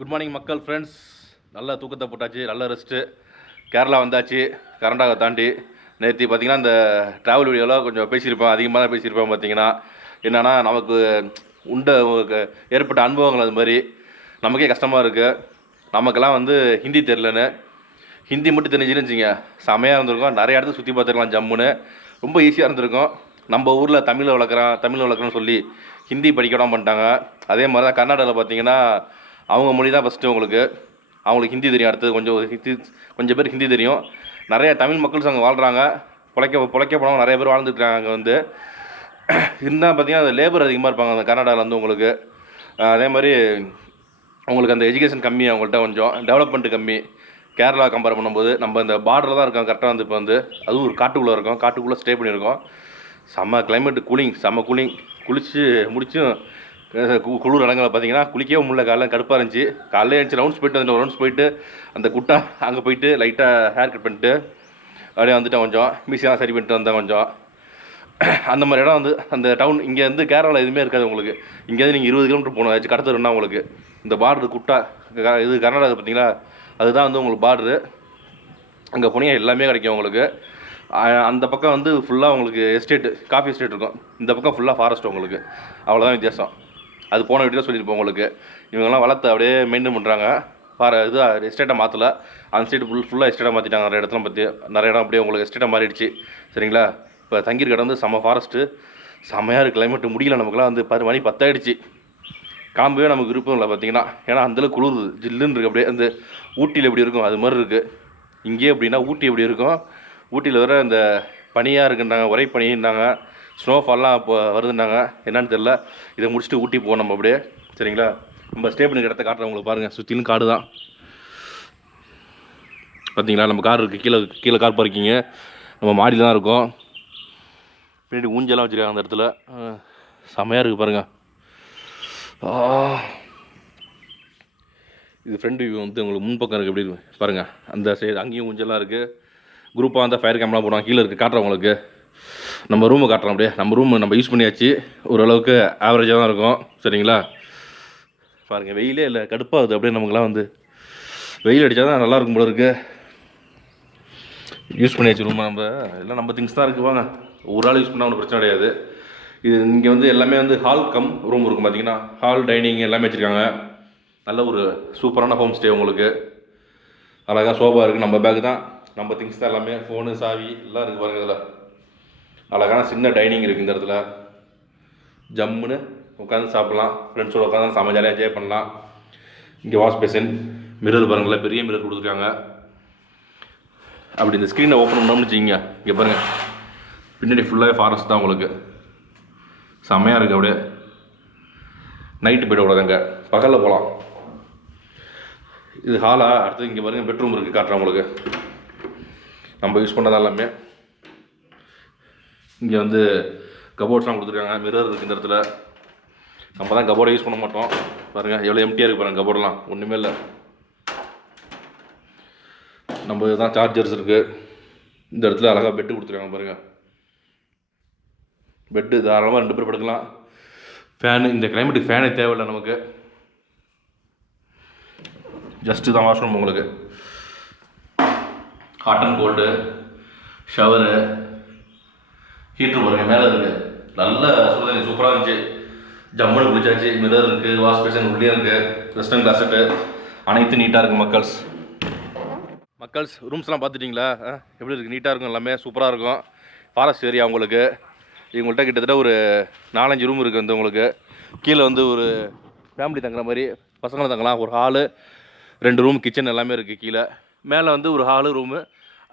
Good morning மக்கள் friends. நல்ல தூக்கத்தை போட்டாச்சு, நல்ல ரெஸ்ட்டு. கேரளா வந்தாச்சு, கர்நாடகா தாண்டி. நேற்று பார்த்தீங்கன்னா இந்த ட்ராவல் வீடியோவில் கொஞ்சம் பேசியிருப்பேன், அதிகமாக தான் பேசியிருப்பேன். பார்த்தீங்கன்னா என்னென்னா நமக்கு உண்ட ஏற்பட்ட அனுபவங்கள் அது மாதிரி நமக்கே கஷ்டமாக இருக்குது. நமக்கெல்லாம் வந்து ஹிந்தி தெரிலன்னு, ஹிந்தி மட்டும் தெரிஞ்சுன்னு வச்சுங்க செமையாக இருந்திருக்கும். நிறைய இடத்துல சுற்றி பார்த்துருக்கலாம் ஜம்முன்னு, ரொம்ப ஈஸியாக இருந்திருக்கும். நம்ம ஊரில் தமிழை வளர்க்குறோன்னு சொல்லி ஹிந்தி படிக்கணும் பண்ணிட்டாங்க. அதே மாதிரி தான் கர்நாடகாவில் பார்த்தீங்கன்னா அவங்க மொழி தான் ஃபஸ்ட்டு அவங்களுக்கு ஹிந்தி தெரியும். அடுத்தது கொஞ்சம் பேர் ஹிந்தி தெரியும். நிறைய தமிழ் மக்கள்ஸ் அங்கே வாழ்கிறாங்க, பிழைக்க போனவங்க நிறைய பேர் வாழ்ந்துட்டுருக்காங்க அங்கே வந்து. இருந்தால் பார்த்தீங்கன்னா அது லேபர் அதிகமாக இருப்பாங்க அந்த கர்நாடகாவில் வந்து உங்களுக்கு. அதே மாதிரி அவங்களுக்கு அந்த எஜுகேஷன் கம்மி, அவங்கள்ட்ட கொஞ்சம் டெவலப்மெண்ட் கம்மி. கேரளா கம்பேர் பண்ணும்போது நம்ம இந்த பார்டரில் தான் இருக்கோம் கரெக்டாக வந்து. இப்போ வந்து அதுவும் ஒரு காட்டுக்குள்ளே ஸ்டே பண்ணியிருக்கோம். செம்ம கிளைமேட்டு, செம்ம கூலிங். குளித்து முடிச்சும் குளிர் இடங்களை பார்த்தீங்கன்னா குளிக்கவே முடியல. காலைல கடுப்பாக இருந்துச்சு. காலையில் எழுந்துச்சு ரவுண்ட்ஸ் போயிட்டு அந்த குட்டா அங்கே போயிட்டு லைட்டாக ஹேர் கட் பண்ணிட்டு அப்படியே வந்துட்டேன். கொஞ்சம் மீசியெல்லாம் சரி பண்ணிட்டு வந்தேன் கொஞ்சம். அந்த மாதிரி இடம் வந்து அந்த டவுன் இங்கே வந்து கேரளாவில் எதுவுமே இருக்காது உங்களுக்கு. இங்கேருந்து நீங்கள் 20 கிலோமீட்டர் போகணும் ஏதாச்சும் கடத்தருன்னா உங்களுக்கு. இந்த பார்டரு குட்டா இது கர்நாடகா பார்த்தீங்களா, அதுதான் வந்து உங்களுக்கு பார்டரு. அங்கே போனீங்க எல்லாமே கிடைக்கும் உங்களுக்கு. அந்த பக்கம் வந்து ஃபுல்லாக உங்களுக்கு காஃபி எஸ்டேட் இருக்கும். இந்த பக்கம் ஃபுல்லாக ஃபாரஸ்ட் உங்களுக்கு. அவ்வளோதான் வித்தியாசம். அது போன வீட்டில் சொல்லியிருப்போம் உங்களுக்கு. இவங்கெல்லாம் வளர்த்து அப்படியே மெயின்டைன் பண்ணுறாங்க. இது எஸ்டேட்டாக மாற்றலை, அந்த ஸ்டேட் ஃபுல்லாக எஸ்டேட்டாக மாற்றிட்டாங்க. நிறைய இடம் அப்படியே உங்களுக்கு எஸ்டேட்டாக மாறிடுச்சு. சரிங்களா. இப்போ தங்கியிருக்க இடம் வந்து செம்ம ஃபாரஸ்ட்டு, செம்மையாக இருக்குது. கிளைமேட்டு முடியல நமக்குலாம் வந்து மணி 10 ஆகிடுச்சு. கிளம்பவே நமக்கு விருப்பம் இல்லை பார்த்தீங்கன்னா. ஏன்னா அந்தளவுக்கு குளிர் ஜில்லுன்னு இருக்குது. அப்படியே அந்த ஊட்டியில் எப்படி இருக்கும் அது மாதிரி இருக்குது. இங்கேயே அப்படின்னா ஊட்டி எப்படி இருக்கும், ஊட்டியில் வர இந்த பனியாக இருக்குன்றாங்க, ஒரே பனின்னாங்க, ஸ்னோஃபால்லாம் இப்போ வருதுன்னாங்க. என்னன்னு தெரில. இதை முடிச்சுட்டு ஊட்டி போவோம் நம்ம அப்படியே. சரிங்களா. நம்ம ஸ்டே பண்ணிக்கிற இடத்த காட்டுறேன் உங்களுக்கு. பாருங்கள், சுற்றிலும் காடு தான் பார்த்தீங்களா. நம்ம கார் இருக்குது, கீழே கார் பார்க்கிங்க. நம்ம மாடியில் தான் இருக்கோம். பின்னாடி ஊஞ்சலாம் வச்சுருக்காங்க அந்த இடத்துல. செமையாக இருக்குது பாருங்கள். இது ஃப்ரெண்ட் வியூ வந்து உங்களுக்கு முன்பக்கம் இருக்குது. எப்படி இருக்குது பாருங்கள். அந்த சைடு அங்கேயும் ஊஞ்சலாம் இருக்குது. குரூப்பாக வந்து ஃபயர் கேம்லாம் போடுவாங்க. கீழே இருக்குது, காட்டுறேன் உங்களுக்கு. நம்ம ரூமை காட்டுறோம் அப்படியே. நம்ம ரூம் நம்ம யூஸ் பண்ணியாச்சு, ஓரளவுக்கு ஆவரேஜாக தான் இருக்கும். சரிங்களா. பாருங்கள், வெயிலே இல்லை, கடுப்பாகுது அப்படியே. நமக்குலாம் வந்து வெயில் அடித்தா தான் நல்லாயிருக்கும் போல இருக்குது. யூஸ் பண்ணியாச்சு ரூமை நம்ம. எல்லாம் நம்ம திங்ஸ் தான் இருக்குது. வாங்க, ஒரு ஆள் யூஸ் பண்ணால் ஒன்றும் பிரச்சனை கிடையாது. இது இங்கே வந்து எல்லாமே வந்து ஹால் கம் ரூம் இருக்கும் பார்த்தீங்கன்னா. ஹால், டைனிங் எல்லாமே வச்சுருக்காங்க. நல்ல ஒரு சூப்பரான ஹோம் ஸ்டே உங்களுக்கு. அழகாக சோஃபா இருக்குது, நம்ம பேக் தான், நம்ம திங்ஸ் தான் எல்லாமே. ஃபோனு, சாவி எல்லாம் இருக்குது பாருங்கள். இதில் அழகான சின்ன டைனிங் இருக்குது இந்த இடத்துல. ஜம்முன்னு உட்காந்து சாப்பிட்லாம், ஃப்ரெண்ட்ஸோடு உட்காந்து செம்ம ஜாலியாக என்ஜாய் பண்ணலாம். இங்கே வாஷ் பேசின், மிரர் பாருங்களேன், பெரிய மிரர் கொடுத்துருக்காங்க. அப்படி இந்த ஸ்க்ரீனை ஓப்பன் பண்ணோம்னு வச்சுக்கிங்க, இங்கே பாருங்கள், பின்னாடி ஃபுல்லாகவே ஃபாரஸ்ட் தான் உங்களுக்கு. செம்மையாக இருக்குது அப்படியே. நைட்டு போய்டக்கூடாதுங்க, பகலில் போகலாம். இது ஹாலா. அடுத்து இங்கே பாருங்கள், பெட்ரூம் இருக்குது, காட்டுறேன் உங்களுக்கு. நம்ம யூஸ் பண்ணதான் எல்லாமே. இங்கே வந்து கபோர்ட்ஸ்லாம் கொடுத்துருக்காங்க, மிரர் இருக்குது இந்த இடத்துல. நம்ம தான் கபோர்டை யூஸ் பண்ண மாட்டோம். பாருங்கள் எவ்வளோ எம்டியாக இருக்குது பாருங்கள். கபோர்டெலாம் ஒன்றுமே இல்லை. நம்ம தான் சார்ஜர்ஸ் இருக்குது. இந்த இடத்துல அழகாக பெட்டு கொடுத்துருக்காங்க பாருங்கள். பெட்டு தாராளமாக 2 பேர் படுக்கலாம். ஃபேனு, இந்த கிளைமேட்டுக்கு ஃபேனே தேவையில்லை நமக்கு. ஜஸ்ட்டு தான் வாஷ்ரூம் உங்களுக்கு. ஹாட் அண்ட் கோல்டு ஷவரு, ஹீட்ரு பாருங்கள் மேலே இருக்குது. நல்ல சுடுதண்ணி சூப்பராக இருந்துச்சு. ஜம்முன்னு குளிச்சாச்சு. மிரர் இருக்குது, வாஷ் பேஷன் உள்ளே இருக்குது, வெஸ்டர்ன் கிளாசெட்டு அனைத்தும் நீட்டாக இருக்குது. மக்கள்ஸ் ரூம்ஸ்லாம் பார்த்துட்டிங்களா? எப்படி இருக்குது? நீட்டாக இருக்கும், எல்லாமே சூப்பராக இருக்கும். ஃபாரஸ்ட் ஏரியா உங்களுக்கு. இவங்கள்ட்ட கிட்டத்தட்ட ஒரு 4-5 ரூம் இருக்குது வந்து உங்களுக்கு. கீழே வந்து ஒரு ஃபேமிலி தங்குற மாதிரி பசங்களும் தங்கலாம். ஒரு ஹாலு, 2 ரூம், கிச்சன் எல்லாமே இருக்குது கீழே. மேலே வந்து ஒரு ஹாலு ரூமு,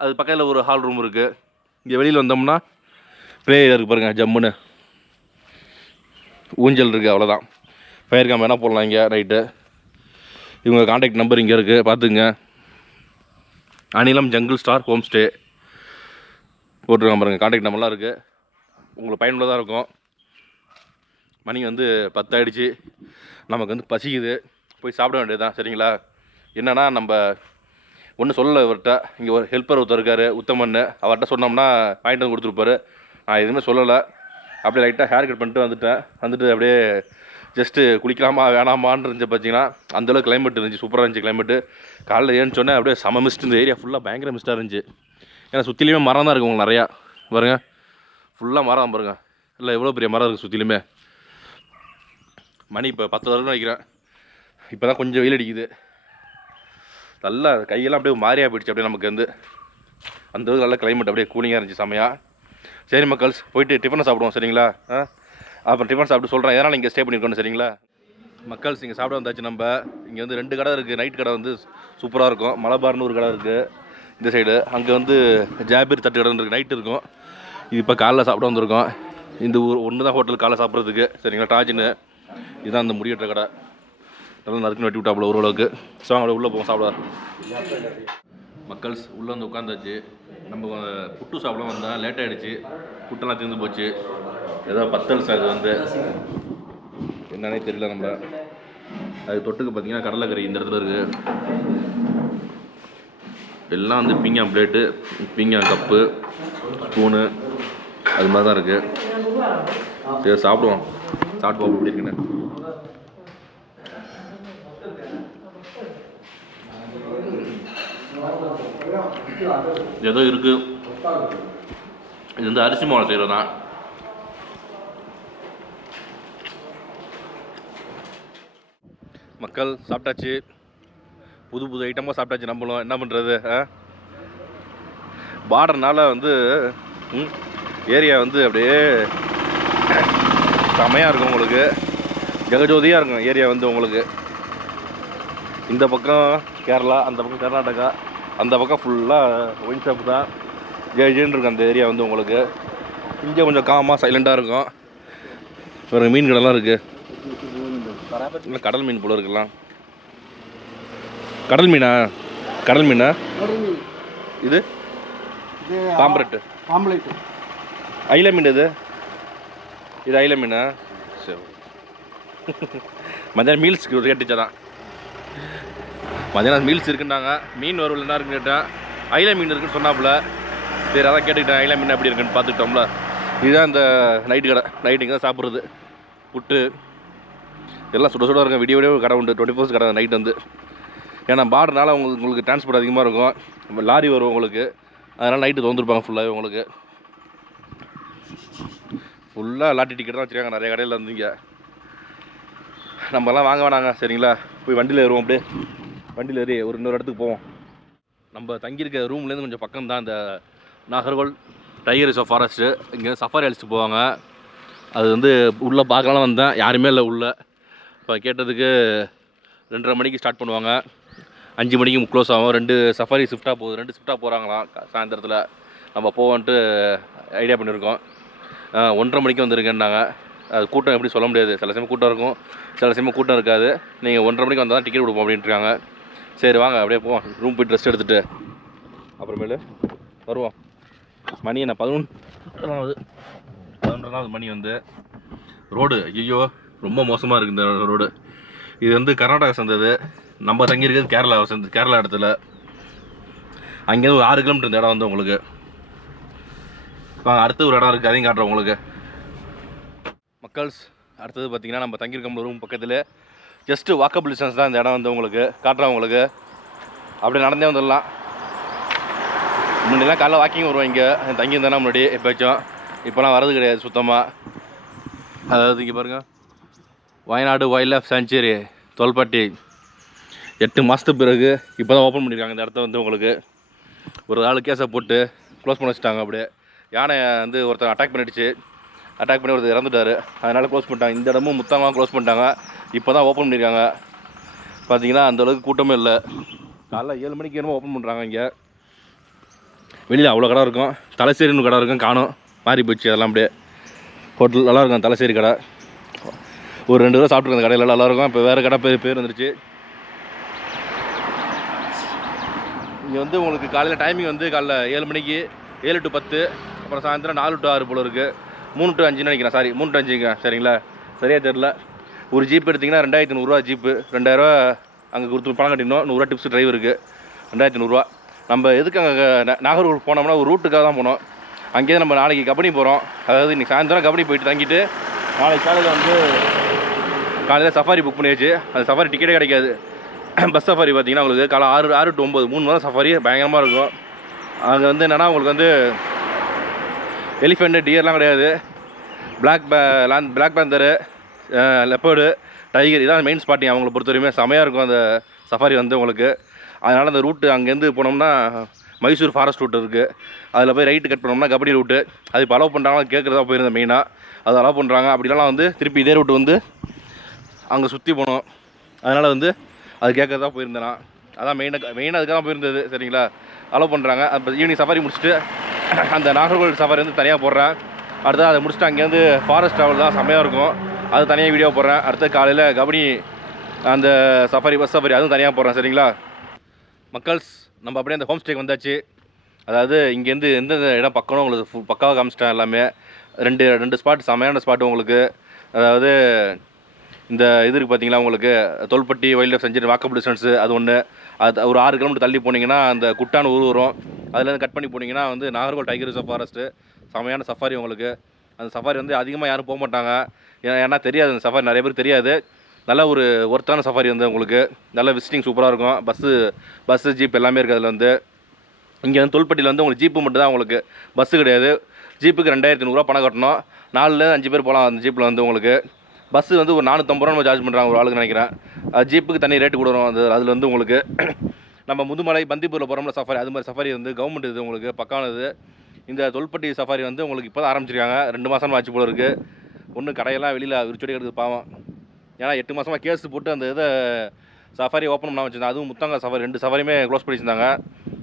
அது பக்கத்தில் ஒரு ஹால் ரூம் இருக்குது. இங்கே வெளியில் வந்தோம்னா ப்ளே ஏரியா இருக்குது பாருங்கள். ஜம்முன்னு ஊஞ்சல் இருக்குது, அவ்வளோதான். ஃபயர் கேம் வேணால் போடலாம் இங்கே நைட்டு. இவங்க கான்டாக்ட் நம்பர் இங்கே இருக்குது, பார்த்துங்க. அனிலம் ஜங்கிள் ஸ்டார் ஹோம் ஸ்டே போட்டிருக்காங்க பாருங்கள். கான்டாக்ட் நம்பர்லாம் இருக்குது, உங்களுக்கு பயனுள்ளதாக இருக்கும். மணி வந்து 10 ஆகிடுச்சு. நமக்கு வந்து பசிக்குது, போய் சாப்பிட வேண்டியது தான். சரிங்களா. என்னென்னா நம்ம ஒன்றும் சொல்லலை இவர்கிட்ட. இங்கே ஒரு ஹெல்ப்பர் ஒருத்தர் இருக்கார், உத்தமன்னு. அவர்கிட்ட சொன்னோம்னா வாங்கிட்டு வந்து கொடுத்துருப்பாரு. நான் எதுவுமே சொல்லலை. அப்படியே லைட்டாக ஹேர் கட் பண்ணிட்டு வந்துட்டு அப்படியே ஜஸ்ட்டு குளிக்கலாமா வேணாமான்னு இருந்துச்சு பார்த்தீங்கன்னா அந்தளவுக்கு கிளைமேட் இருந்துச்சு, சூப்பராக இருந்துச்சு கிளைமேட்டு. காலையில் ஏன்னு சொன்னேன் அப்படியே செம மிஸ்ட், இந்த ஏரியா ஃபுல்லாக பயங்கர மிஸ்ட்டாக இருந்துச்சு. ஏன்னா சுற்றிலையுமே மரம் தான் இருக்குது உங்களுக்கு நிறையா பாருங்கள், ஃபுல்லாக மரம் பாருங்க, இல்லை எவ்வளோ பெரிய மரம் இருக்குது சுற்றிலுமே. மணி இப்போ 10 வரும்னு நினைக்கிறேன். இப்போ தான் கொஞ்சம் வெயில் அடிக்குது, நல்லா கையெல்லாம் அப்படியே மாறியாக போயிடுச்சு. அப்படியே நமக்கு வந்து அந்தளவுக்கு நல்ல கிளைமேட், அப்படியே கூலிங்காக இருந்துச்சு செமையாக. சரி மக்கள்ஸ், போயிட்டு டிஃபனை சாப்பிடுவோம் சரிங்களா? அப்புறம் டிஃபன் சாப்பிட்டு சொல்கிறேன் எதனால் இங்கே ஸ்டே பண்ணியிருக்கோன்னு சரிங்களா? மக்கள்ஸ் இங்கே சாப்பிட வந்தாச்சு. நம்ம இங்கே வந்து 2 கடை இருக்குது. நைட் கடை வந்து சூப்பராக இருக்கும். மலபார்னு ஒரு கடை இருக்குது இந்த சைடு, அங்கே வந்து ஜாபீர் தட்டு கடை இருக்குது, நைட்டு இருக்கும். இது இப்போ காலைல சாப்பிட வந்திருக்கோம். இந்த ஊர் ஒன்று தான் ஹோட்டல் காலைல சாப்பிட்றதுக்கு சரிங்களா, டாஜின்னு. இதுதான் அந்த முடிவெட்டுற கடை, நல்லா நறுக்குன்னு வெட்டி விட்டாப்புல ஓரளவுக்கு. ஸோ அங்கே உள்ளே போவோம் சாப்பிட. மக்கள்ஸ் உள்ளே வந்து உட்காந்தாச்சு. நம்ம புட்டு சாப்பிட வந்தால் லேட் ஆகிடுச்சு, புட்டெல்லாம் தீர்ந்து போச்சு. ஏதோ பத்தல் சார், இது வந்து என்னன்னே தெரியல. நம்ம அது தொட்டுக்கு பார்த்தீங்கன்னா கடலைக்கறி இந்த இடத்துல இருக்குது. எல்லாம் வந்து பீங்கான் பிளேட்டு, பீங்கான் கப்பு, ஸ்பூனு அது மாதிரி தான் இருக்குது. சரி சாப்பிடுவோம், சாப்பிட்டு பார்ப்போம் எப்படி இருக்குன்னு. ஏதோ இருக்குது, இது வந்து அரிசி மாவு செய்கிறது தான். மக்கள் சாப்பிட்டாச்சு, புது ஐட்டமாக சாப்பிட்டாச்சு. நம்மளும் என்ன பண்ணுறது, பார்டர்னால வந்து ஏரியா வந்து அப்படியே செமையாக இருக்கும் உங்களுக்கு, ஜெகஜோதியாக இருக்கும் ஏரியா வந்து உங்களுக்கு. இந்த பக்கம் கேரளா, அந்த பக்கம் கர்நாடகா, அந்த பக்கம் ஃபுல்லாக ஒயின் ஷாப் தான், ஜெயின்னு இருக்கும் அந்த ஏரியா வந்து உங்களுக்கு. இங்கே கொஞ்சம் காமாக சைலண்டாக இருக்கும். வேறு மீன் கடைலாம் இருக்குது, இல்லை கடல் மீன் போல இருக்கலாம். கடல் மீனா? கடல் மீனா இது? பாம்பரட்டு ஐல மீன். இது ஐல மீனா? சரி மத்தியானம் மீல்ஸ் கேட்டுச்சா தான், மத்தியானம் மீல்ஸ் இருக்குன்னாங்க. மீன் வரும் என்ன இருக்குன்னு கேட்டேன், ஐல மீன் இருக்குன்னு சொன்னாப்புல. சரி அதான் கேட்டுக்கிட்டேன், ஐல மீன் எப்படி இருக்குன்னு பார்த்துக்கிட்டோம்ல. இதுதான் இந்த நைட்டு கடை, நைட்டுங்க தான் சாப்பிட்றது. புட்டு எல்லாம் சுட சுட இருக்கும். விடிய கடை உண்டு, 24 hours கடை நைட் வந்து. ஏன்னா பார்டர்னால உங்களுக்கு டிரான்ஸ்போர்ட் அதிகமாக இருக்கும், லாரி வரும் உங்களுக்கு, அதனால் நைட்டு திறந்துருப்பாங்க ஃபுல்லாகவே உங்களுக்கு. ஃபுல்லாக லாட்டி டிக்கெட் தான் வச்சுருக்காங்க நிறைய கடையில் இருந்தீங்க. நம்மலாம் வாங்க வேணாங்க சரிங்களா, போய் வண்டியில் ஏறுவோம். அப்படியே வண்டியில் ஏறி இன்னொரு இடத்துக்கு போவோம். நம்ம தங்கியிருக்க ரூம்லேருந்து கொஞ்சம் பக்கம் தான் இந்த நாகர்கோல் டைகர் ரிசர்வ் ஃபாரஸ்ட்டு. இங்கே சஃபாரி அழைச்சிட்டு போவாங்க. அது வந்து உள்ளே பார்க்கலாம் வந்தேன், யாருமே இல்லை உள்ளே. இப்போ கேட்டதுக்கு 2:30 மணிக்கு ஸ்டார்ட் பண்ணுவாங்க, 5 மணிக்கு க்ளோஸ் ஆகும். 2 சஃபாரி ஷிஃப்ட்டாக போகுது, 2 ஷிஃப்ட்டாக போகிறாங்களாம் சாயந்தரத்தில். நம்ம போவோன்ட்டு ஐடியா பண்ணியிருக்கோம். 1:30 மணிக்கு வந்துருக்கேன்னாங்க. அது கூட்டம் எப்படி சொல்ல முடியாது, சில சமயம் கூட்டம் இருக்கும், சில சமயம் கூட்டம் இருக்காது. நீங்கள் 1:30 மணிக்கு வந்தால் தான் டிக்கெட் கொடுப்போம் அப்படின்ட்டுருக்காங்க. சரி வாங்க அப்படியே போவோம், ரூம் போய்ட்டு ரெஸ்ட் எடுத்துகிட்டு அப்புறமேலு வருவோம். மணி என்ன 11:30 மணி வந்து. ரோடு ஐயோ ரொம்ப மோசமாக இருக்குது இந்த ரோடு. இது வந்து கர்நாடகா சேர்ந்தது, நம்ம தங்கியிருக்கிறது கேரளா இடத்துல. அங்கேருந்து ஒரு 6 கிலோமீட்டர் இந்த இடம் வந்து உங்களுக்கு. அடுத்து ஒரு இடம் இருக்குது, அதையும் காட்டுறோம் உங்களுக்கு. மக்கள்ஸ் அடுத்தது பார்த்திங்கன்னா நம்ம தங்கியிருக்க ரூம் பக்கத்தில் ஜஸ்ட்டு வாக்கபிள் டிஸ்டன்ஸ் தான் இந்த இடம் வந்து உங்களுக்கு காட்டுறோம் உங்களுக்கு. அப்படியே நடந்தே வந்துடலாம். முன்னாடிலாம் காலைல வாக்கிங் வருவோம் இங்கே தங்கியிருந்தேன்னா முன்னாடி, எப்போச்சும். இப்போலாம் வரது கிடையாது சுத்தமாக. அதாவது இங்கே பாருங்கள், வயநாடு வைல்ட் லைஃப் சாங்சுரி தொல்பட்டி 8 மாதத்துக்கு பிறகு இப்போ தான் ஓப்பன் பண்ணியிருக்காங்க இந்த இடத்த வந்து உங்களுக்கு. ஒரு ஆள் கேஸை போட்டு க்ளோஸ் பண்ண வச்சுட்டாங்க. அப்படியே யானை வந்து ஒருத்தர் அட்டாக் பண்ணி ஒருத்தர் இறந்துட்டார், அதனால் க்ளோஸ் பண்ணிட்டாங்க. இந்த இடமும் மொத்தமாக க்ளோஸ் பண்ணிட்டாங்க, இப்போ தான் ஓப்பன் பண்ணியிருக்காங்க. பார்த்தீங்கன்னா அந்தளவுக்கு கூட்டமே இல்லை. காலைல 7 மணிக்கு என்னமோ ஓப்பன் பண்ணுறாங்க. இங்கே வெளியில் அவ்வளோ கடை இருக்கும், தலைசேரின்னு கடை இருக்கும், காணும் மாறி போச்சு அதெல்லாம். அப்படியே ஹோட்டல் நல்லாயிருக்கும், தலைசேரி கடை. ஒரு 2 தடவை சாப்பிட்ருக்கோம் அந்த கடையில், நல்லாயிருக்கும். இப்போ வேறு கடை பேர் வந்துருச்சு. இங்கே வந்து உங்களுக்கு காலையில் டைமிங் வந்து காலைல 7 மணிக்கு 7 to 10, அப்புறம் சாயந்தரம் 4 to 6 போல் இருக்குது. 3 to 5 நினைக்கிறேன், சாரி 3 to 5ங்க சரிங்களா, சரியாக தெரில. ஒரு ஜீப் எடுத்திங்கன்னா 2500 ஜீப்பு, 2000 அங்கே கொடுத்து பணம் கட்டிடணும். 100 டிப்ஸ் டிரைவருக்கு, 2500. நம்ம எதுக்கு அங்கே நாகர்கோவில் போனோம்னா ஒரு ரூட்டுக்காக தான் போனோம். அங்கேயே நம்ம நாளைக்கு கபனி போகிறோம். அதாவது இன்றைக்கி சாயந்தரம் கபனி போயிட்டு தங்கிட்டு நாளைக்கு காலையில் வந்து காலையில் சஃபாரி புக் பண்ணியாச்சு. அந்த சஃபாரி டிக்கெட்டே கிடைக்காது. பஸ் சஃபாரி பார்த்தீங்கன்னா உங்களுக்கு காலை 6 to 9 3 மணி சஃபாரி பயங்கரமாக இருக்கும். அங்கே வந்து என்னென்னா உங்களுக்கு வந்து எலிஃபெண்ட்டு டியர்லாம் கிடையாது. பிளாக் பேந்தரு, லெப்பர்டு, டைகர் இதான் மெயின் ஸ்பாட்டிங். அவங்கள பொறுத்த வரையுமே செமையாக இருக்கும் அந்த சஃபாரி வந்து உங்களுக்கு. அதனால் அந்த ரூட்டு அங்கேருந்து போனோம்னா மைசூர் ஃபாரஸ்ட் ரூட் இருக்குது. அதில் போய் ரைட்டு கட் பண்ணோம்னா கபடி ரூட்டு. அது இப்போ அலோவ் பண்ணுறாங்க கேட்குறதா போயிருந்தேன் மெயினாக. அது அலோவ் பண்ணுறாங்க. அப்படிலாம் வந்து திருப்பி இதே ரூட்டு வந்து அங்கே சுற்றி போனோம். அதனால் வந்து அது கேட்குறதா போயிருந்தேன் நான். அதான் மெயினாக அதுக்காக தான் போயிருந்தது. சரிங்களா, அலோவ் பண்ணுறாங்க. அப்போ ஈவினிங் சஃபாரி முடிச்சுட்டு அந்த நாகர்கோவில் சஃபாரி வந்து தனியாக போடுறேன். அடுத்து அதை முடிச்சுட்டு அங்கேருந்து ஃபாரஸ்ட் ட்ராவல் தான் செம்மையாக இருக்கும். அது தனியாக வீடியோ போடுறேன். அடுத்த காலையில் கபடி அந்த சஃபாரி பஸ் சஃபாரி அதுவும் தனியாக போடுறேன். சரிங்களா மக்கள்ஸ், நம்ம அப்படியே அந்த ஹோம் ஸ்டேக்கு வந்தாச்சு. அதாவது இங்கேருந்து எந்தெந்த இடம் பக்கம்னு உங்களுக்கு பக்காவாக காமிச்சிட்டேன் எல்லாமே. ரெண்டு ஸ்பாட் செமையான ஸ்பாட்டு உங்களுக்கு. அதாவது இந்த இது இருக்குது பார்த்தீங்களா உங்களுக்கு, Tholpatti wildlife sanctuary walkable distance அது ஒன்று. அது ஒரு 6 கிலோமீட்டர் தள்ளி போனீங்கன்னா அந்த குட்டான ஊர் வரும். அதுலேருந்து கட் பண்ணி போனீங்கன்னா வந்து நாகர்கோவில் டைகர் ரிசர்வ் ஃபாரஸ்ட்டு. செமையான சஃபாரி உங்களுக்கு. அந்த சஃபாரி வந்து அதிகமாக யாரும் போக மாட்டாங்க. ஏன்னா தெரியாது, அந்த சஃபாரி நிறைய பேர் தெரியாது. நல்ல ஒரு ஒர்த்தான சஃபாரி வந்து உங்களுக்கு. நல்ல விசிட்டிங் சூப்பராக இருக்கும். பஸ்ஸு ஜீப் எல்லாமே இருக்குது அதில் வந்து. இங்கே வந்து தொல்பட்டியில் வந்து உங்களுக்கு ஜீப்பு மட்டும் தான் உங்களுக்கு, பஸ்ஸு கிடையாது. ஜீப்புக்கு 2500 பணம் கட்டணும். 4-5 பேர் போகலாம் அந்த ஜீப்பில் வந்து உங்களுக்கு. பஸ்ஸு வந்து ஒரு 450 நம்ம சார்ஜ் பண்ணுறாங்க ஒரு ஆளுக்கு நினைக்கிறேன். ஜீப்புக்கு தனி ரேட்டு கொடுக்குறோம். அதில் வந்து உங்களுக்கு நம்ம முதுமலை பந்திப்பூரில் போகிறோம்ல சஃபாரி, அது மாதிரி சஃபாரி வந்து கவர்மெண்ட் இது உங்களுக்கு பக்கானது. இந்த தொல்பட்டி சஃபாரி வந்து உங்களுக்கு இப்போ தான் ஆரம்பிச்சிருக்காங்க. 2 மாதம் ஆச்சு போல இருக்குது. ஒன்றும் கடையெல்லாம் வெளியில் விரிச்சொடி கிடக்குது பாவம். ஏன்னா 8 மாதமாக கேஸ் போட்டு அந்த இதை சஃபாரி ஓப்பன் பண்ணாமல் வச்சுருந்தாங்க. அதுவும் முத்தங்க சஃபாரி 2 சஃபாரியுமே க்ளோஸ் பண்ணியிருந்தாங்க.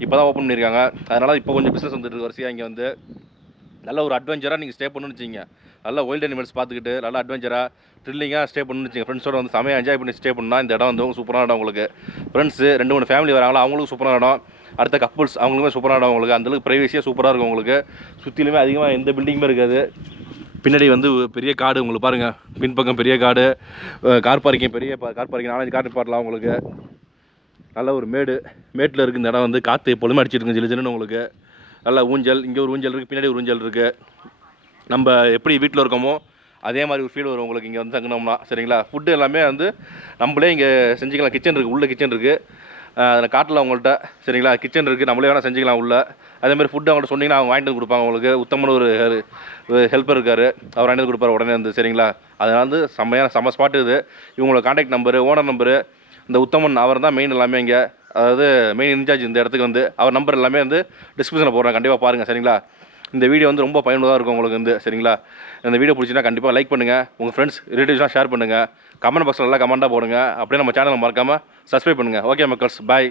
இப்போ தான் ஓப்பன் பண்ணியிருக்காங்க. அதனால் இப்போ கொஞ்சம் பிஸ்னஸ் வந்துட்டு வரிசையாக இங்கே வந்து நல்ல ஒரு அட்வென்ச்சராக நீங்கள் ஸ்டே பண்ணணும்னு வச்சிங்க. நல்ல வைல்ட் அனிமல்ஸ் பார்த்துக்கிட்டு நல்ல அட்வென்ச்சராக த்ரில்லிங்காக ஸ்டே பண்ணணும்னு வச்சிங்க. ஃப்ரெண்ட்ஸோட வந்து செமையாக என்ஜாய் பண்ணி ஸ்டே பண்ணால் இந்த இடம் வந்து சூப்பரான இடம் உங்களுக்கு. ஃப்ரெண்ட்ஸு 2-3 ஃபேமிலி வராங்களோ அவங்களுக்கும் சூப்பரான இடம். அடுத்த கப்புள்ஸ் அவங்களுமே சூப்பரான இடம் உங்களுக்கு. அந்தளவுக்கு ப்ரைவசியாக சூப்பராக இருக்கும் உங்களுக்கு. சுற்றிலுமே அதிகமாக எந்த பில்டிங்குமே இருக்காது. பின்னாடி வந்து பெரிய காடு உங்களுக்கு பாருங்கள். பின்பக்கம் பெரிய காடு, கார் பார்க்கிங், பெரிய கார் பார்க்கிங் 4-5 கார் பாடலாம் உங்களுக்கு. நல்ல ஒரு மேட்டில் இருக்குது இந்த இடம் வந்து. காற்று எப்பொழுதுமே அடிச்சிட்டு ஜில்லு ஜில்லுன்னு உங்களுக்கு. நல்ல ஊஞ்சல், இங்கே ஒரு ஊஞ்சல் இருக்குது, பின்னாடி ஒரு ஊஞ்சல் இருக்குது. நம்ம எப்படி வீட்டில் இருக்கோமோ அதே மாதிரி ஒரு ஃபீல் வரும் உங்களுக்கு இங்கே வந்து தங்கினோம்னா. சரிங்களா, ஃபுட்டு எல்லாமே வந்து நம்மளே இங்கே செஞ்சுக்கலாம். கிச்சன் இருக்குது, உள்ள கிச்சன் இருக்குது. அதில் காட்டில் அவங்கள்ட்ட சரிங்களா கிச்சன் இருக்குது, நம்மளே வேணால் செஞ்சுக்கலாம் உள்ள. அதேமாதிரி ஃபுட்டு அவங்கள்ட்ட சொன்னீங்கன்னா அவங்க வாங்கிட்டு வந்து கொடுப்பாங்க உங்களுக்கு. உத்தமன ஒரு ஹெல்ப்பர் இருக்கார், அவர் வாங்கிட்டு வந்து கொடுப்பாரு உடனே வந்து. சரிங்களா, அதனால் வந்து செம்ம ஸ்பாட்டு இது. இவங்களோட கான்டாக்ட் நம்பரு, ஓனர் நம்பரு, இந்த உத்தமன் அவர் தான் மெயின் எல்லாமே இங்கே. அதாவது மெயின் இன்சார்ஜ் இந்த இடத்துக்கு வந்து. அவர் நம்பர் எல்லாமே வந்து டிஸ்கிரிப்ஷனில் போடுறேன், கண்டிப்பாக பாருங்கள். சரிங்களா, இந்த வீடியோ வந்து ரொம்ப பயனுள்ளதாக இருக்கும் உங்களுக்கு வந்து. சரிங்களா, இந்த வீடியோ பிடிச்சினா கண்டிப்பாக லைக் பண்ணுங்கள், உங்கள் ஃப்ரெண்ட்ஸ் ரிலேட்டிவ்ஸ்லாம் ஷேர் பண்ணுங்கள், கமெண்ட் பாக்ஸில் எல்லாம் கமெண்ட்டாக போடுங்க. அப்படியே நம்ம சேனலை மறக்காமல் சப்ஸ்கிரைப் பண்ணுங்கள். ஓகே மக்கள்ஸ், பாய்.